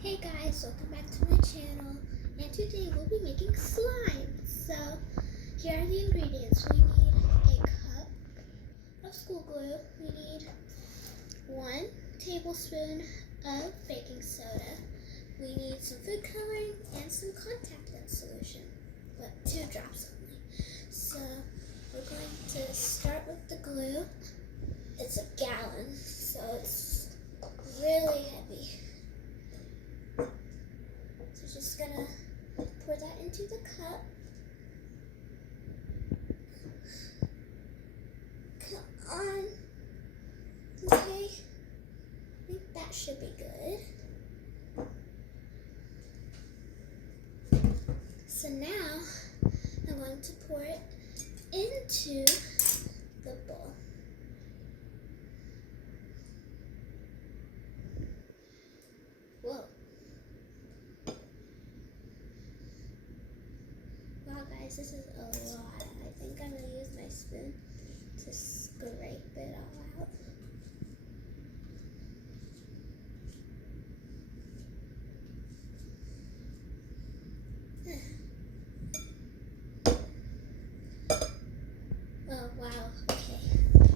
Hey guys, welcome back to my channel, and today we'll be making slime. So here are the ingredients. We need a cup of school glue. We need 1 tablespoon of baking soda. We need some food coloring and some contact lens solution, but 2 drops only. So we're going to start with the glue. It's a gallon, so it's really heavy. So just gonna pour that into the cup. Come on. Okay. I think that should be good. So now I'm going to pour it into the bowl. Whoa. Wow guys, this is a lot. I think I'm gonna use my spoon to scrape it all out. Oh wow, okay.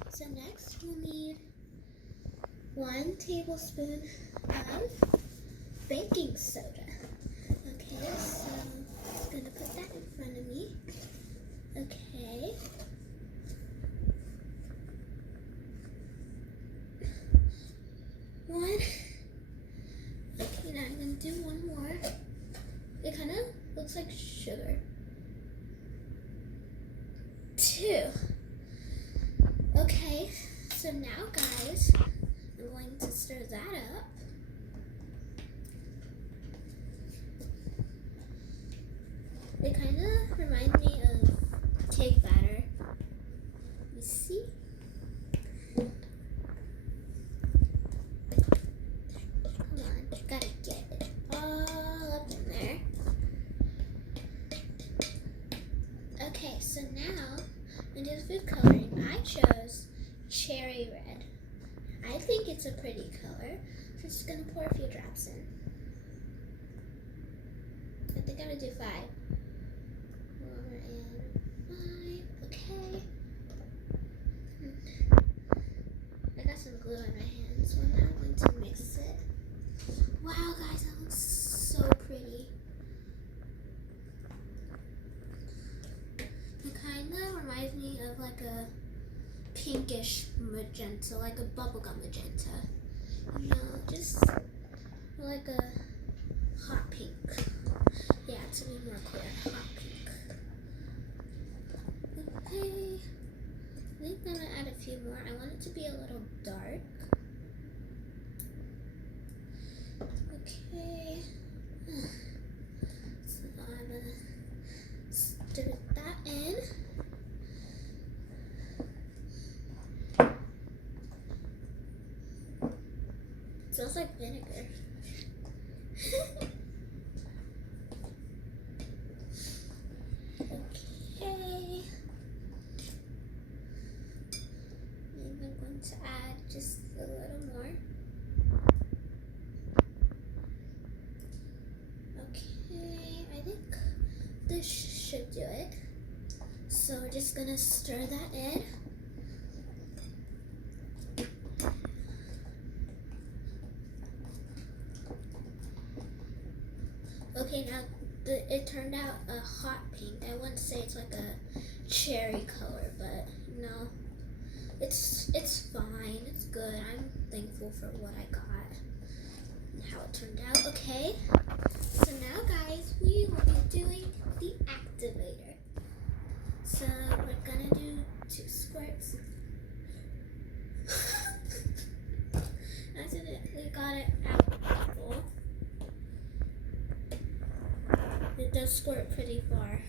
So next we'll need 1 tablespoon of baking soda. Okay, so I'm gonna put that in front of me. Okay. One. Okay, now I'm gonna do one more. It kind of looks like sugar. 2. Okay, so now guys, I'm going to stir that up. It kind of reminds me of cake batter. You see? Come on, you gotta get it all up in there. Okay, so now I'm doing food coloring. I chose cherry red. I think it's a pretty color. So I'm just gonna pour a few drops in. I think I'm gonna do 5. 4 and 5. Okay. I got some glue in my hand, so I'm now going to mix it. Wow, guys, that looks so pretty. It kind of reminds me of like a pinkish magenta, like a bubblegum magenta. You know, just like a hot pink. Yeah, to be more clear, hot pink. Okay, I think I'm gonna add a few more. I want it to be a little dark. Okay. So I'm gonna stir that in. It smells like vinegar. Okay. And I'm going to add just a little more. Okay, I think this should do it. So we're just gonna stir that in. Okay, now it turned out a hot pink. I wouldn't say it's like a cherry color, but no, it's fine. It's good. I'm thankful for what I got and how it turned out. Okay, so now guys, we will be doing the activator. So we're gonna do 2 squirts. Accidentally got it out of the bowl. It does squirt pretty far.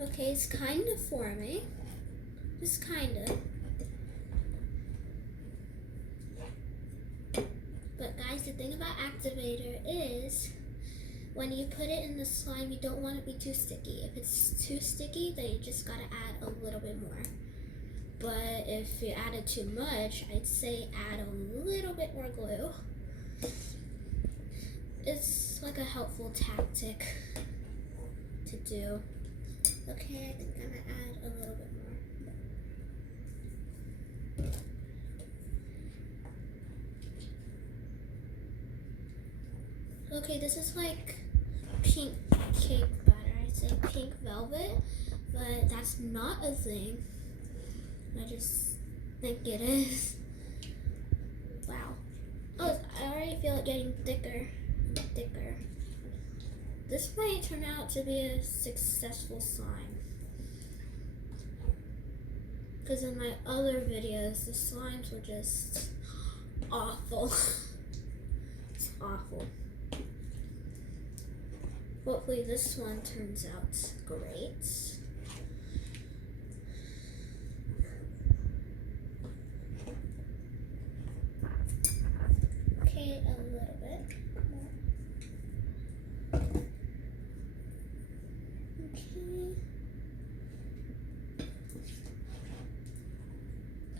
Okay, it's kind of forming. Just kind of. But guys, the thing about activator is when you put it in the slime, you don't want it to be too sticky. If it's too sticky, then you just gotta add a little bit more. But if you added too much, I'd say add a little bit more glue. it's like a helpful tactic to do. Okay, I think I'm gonna add a little bit more. Okay, this is like pink cake batter. I'd say pink velvet, but that's not a thing. I just think it is. Wow. Oh, I already feel it getting thicker and thicker. This might turn out to be a successful slime. Because in my other videos, the slimes were just awful. It's awful. Hopefully this one turns out great. Okay, a little bit more. Okay.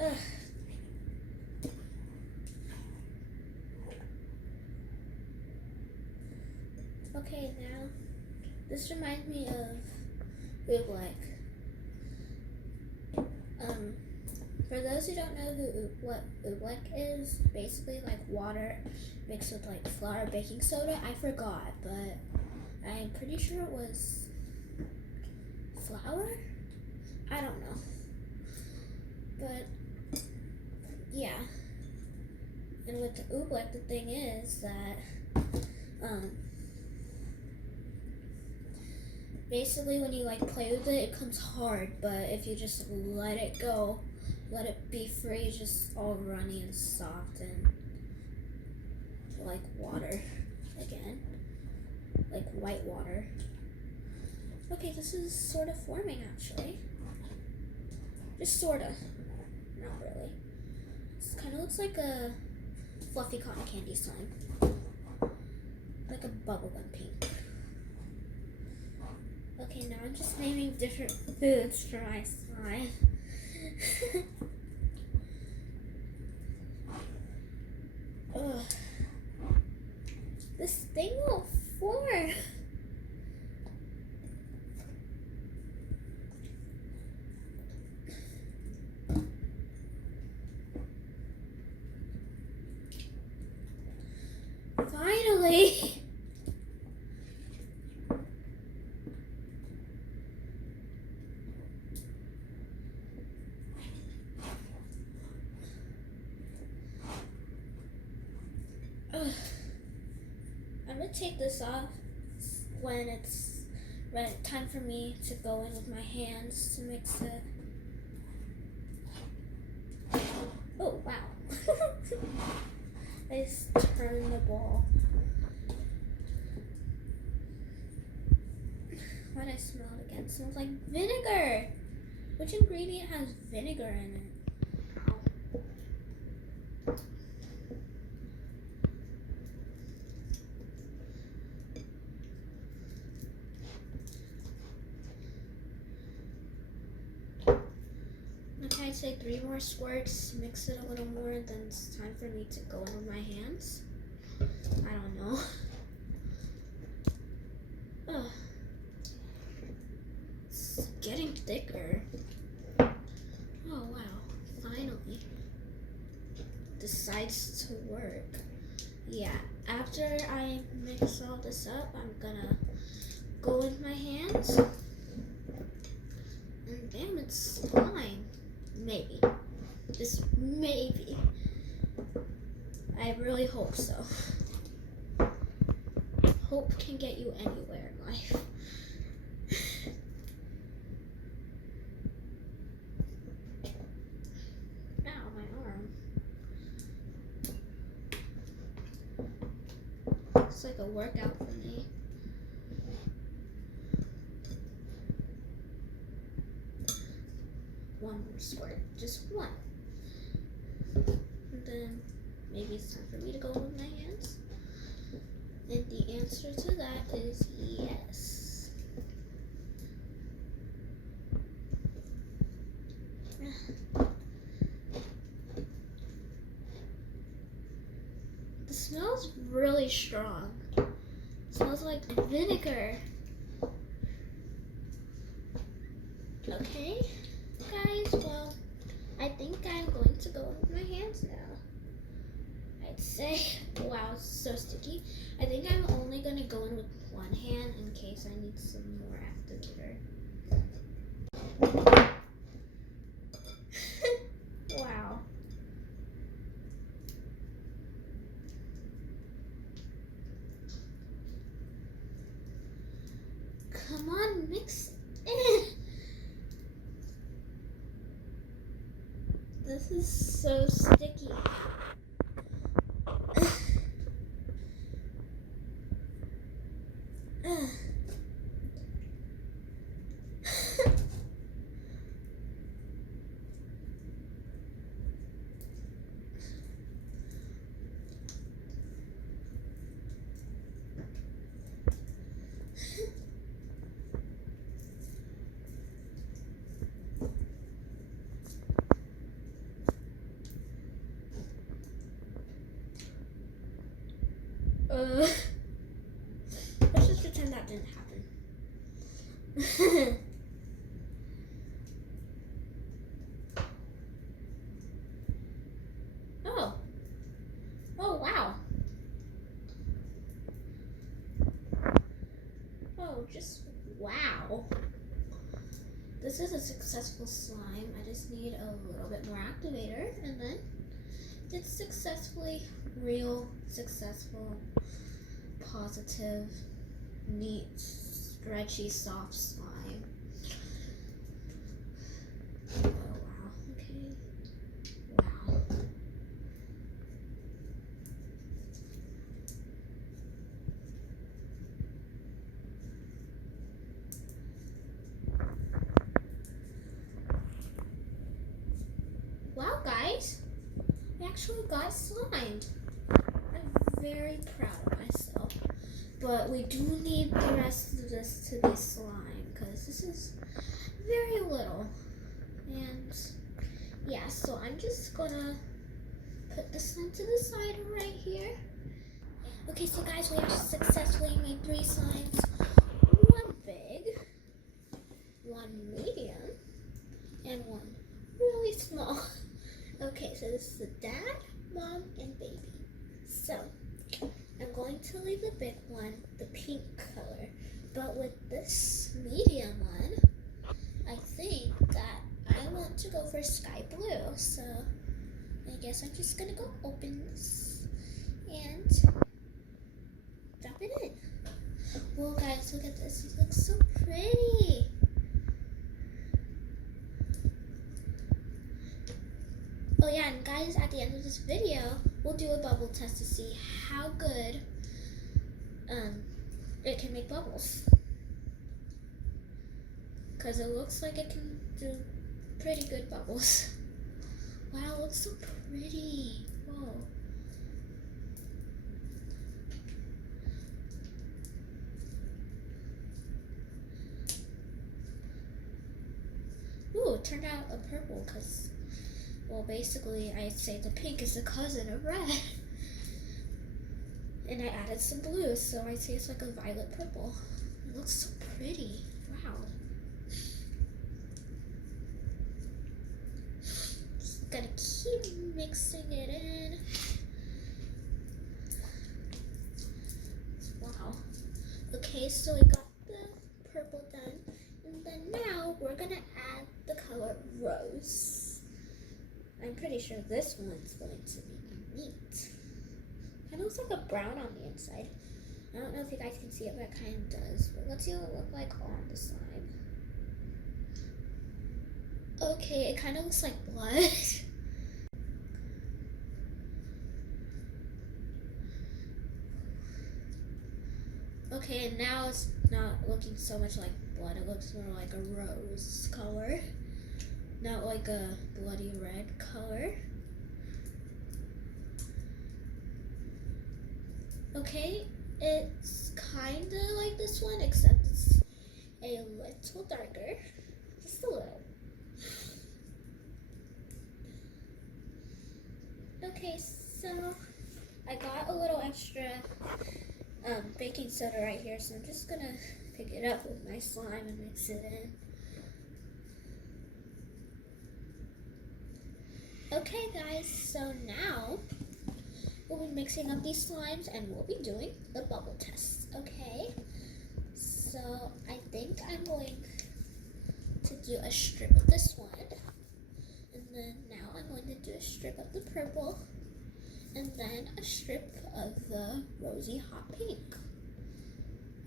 Ugh. Okay, now this reminds me of oobleck. For those who don't know what oobleck is, basically like water mixed with like flour, baking soda. I forgot, but I'm pretty sure it was flour. I don't know, but yeah. And with the oobleck, the thing is that basically when you like play with it, it comes hard, but if you just let it go, let it be free, it's just all runny and soft and like water again, like white water. Okay, this is sort of forming actually. Just sorta, not really. This kind of looks like a fluffy cotton candy slime, like a bubblegum pink. Okay, now I'm just naming different foods for my slime. Ugh. This thing won't form. Finally! Ugh. I'm gonna take this off when it's time for me to go in with my hands to mix it. Oh, wow. I just turned the ball. Why'd I smell it again? It smells like vinegar. Which ingredient has vinegar in it? Okay, I'd say 3 more squirts, mix it a little more, then it's time for me to go in with my hands. I don't know. Ugh. It's getting thicker. Oh wow, finally. Decides to work. Yeah, after I mix all this up, I'm gonna go with my hands. And damn, it's slime. Maybe. Just maybe. I really hope so. Hope can get you anywhere in life. Ow, my arm. It's like a workout for me. One more squirt, just one. And then maybe it's time for me to go with my hands. And the answer to that is yes. The smell's really strong. smells like vinegar. Okay, guys, well, I think I'm going to go with my hands now. I'd say, wow, it's so sticky. I think I'm only going to go in with one hand in case I need some more activator. Wow. Come on, mix it. This is so sticky. Let's just pretend that didn't happen. Oh, wow. Oh, just wow. This is a successful slime. I just need a little bit more activator, and then it's successfully real, successful, positive, neat, stretchy, soft slime. Oh, wow. Okay. Wow. Wow, guys. I actually got slime. I'm very proud of myself. But we do need the rest of this to be slime because this is very little. And yeah, so I'm just gonna put the slime to the side right here. Okay, so guys, we have successfully made 3 slimes. One big, one medium, and one really small. Okay, so this is the dad, mom, and baby. So I'm going to leave the big one the pink color, but with this medium one, I think that I want to go for sky blue. So I guess I'm just gonna go open this and drop it in. Well, guys, look at this. It looks so pretty. Oh yeah, and guys, at the end of this video, we'll do a bubble test to see how good it can make bubbles. Because it looks like it can do pretty good bubbles. Wow, it looks so pretty. Whoa. Ooh, it turned out a purple because, well, basically, I'd say the pink is the cousin of red. And I added some blue, so I'd say it's like a violet purple. It looks so pretty. Wow. Just gotta keep mixing it in. Wow. Okay, so we got the purple done. And then now we're gonna add the color rose. I'm pretty sure this one's going to be neat. It looks like a brown on the inside. I don't know if you guys can see it, but it kind of does. But let's see what it looks like on the slime. Okay, it kind of looks like blood. Okay, and now it's not looking so much like blood. It looks more like a rose color. Not like a bloody red color. Okay, it's kind of like this one, except it's a little darker. Just a little. Okay, so I got a little extra baking soda right here, so I'm just gonna pick it up with my slime and mix it in. Okay guys, so now we'll be mixing up these slimes and we'll be doing the bubble tests, okay? So I think I'm going to do a strip of this one, and then now I'm going to do a strip of the purple, and then a strip of the rosy hot pink.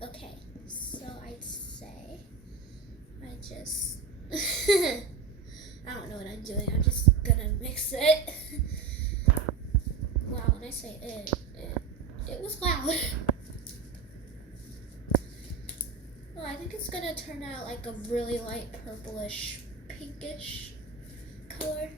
Okay, so I'd say I just I don't know what I'm doing. I'm just gonna mix it. Wow, when I say it was loud. Well, I think it's gonna turn out like a really light purplish, pinkish color.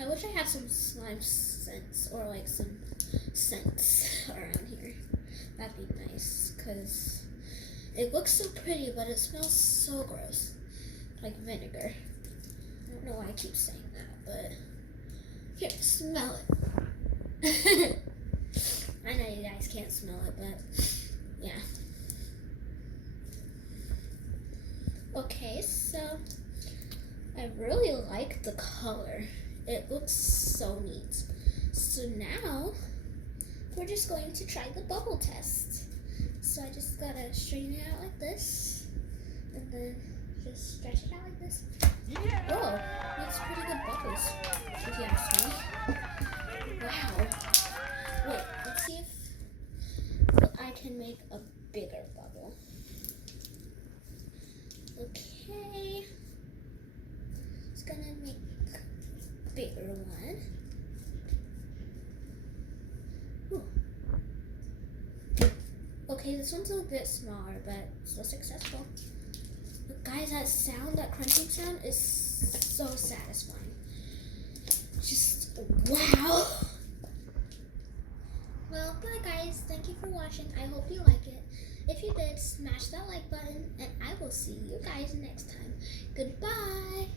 I wish I had some slime scents or like some scents around here. That'd be nice, because it looks so pretty, but it smells so gross. Like vinegar. I don't know why I keep saying that, but here, smell it. I know you guys can't smell it, but yeah. Okay, so I really like the color. It looks so neat. So now we're just going to try the bubble test. So I just gotta straighten it out like this, and then just stretch it out like this. Whoa, that's pretty good bubbles, if you ask me. Wow. Wait, let's see if I can make a bigger bubble. Okay. It's gonna make a bigger one. Ooh. Okay, this one's a bit smaller, but still successful. But guys, that sound, that crunching sound is so satisfying. Just wow. Well, bye guys. Thank you for watching. I hope you like it. If you did, smash that like button, and I will see you guys next time. Goodbye.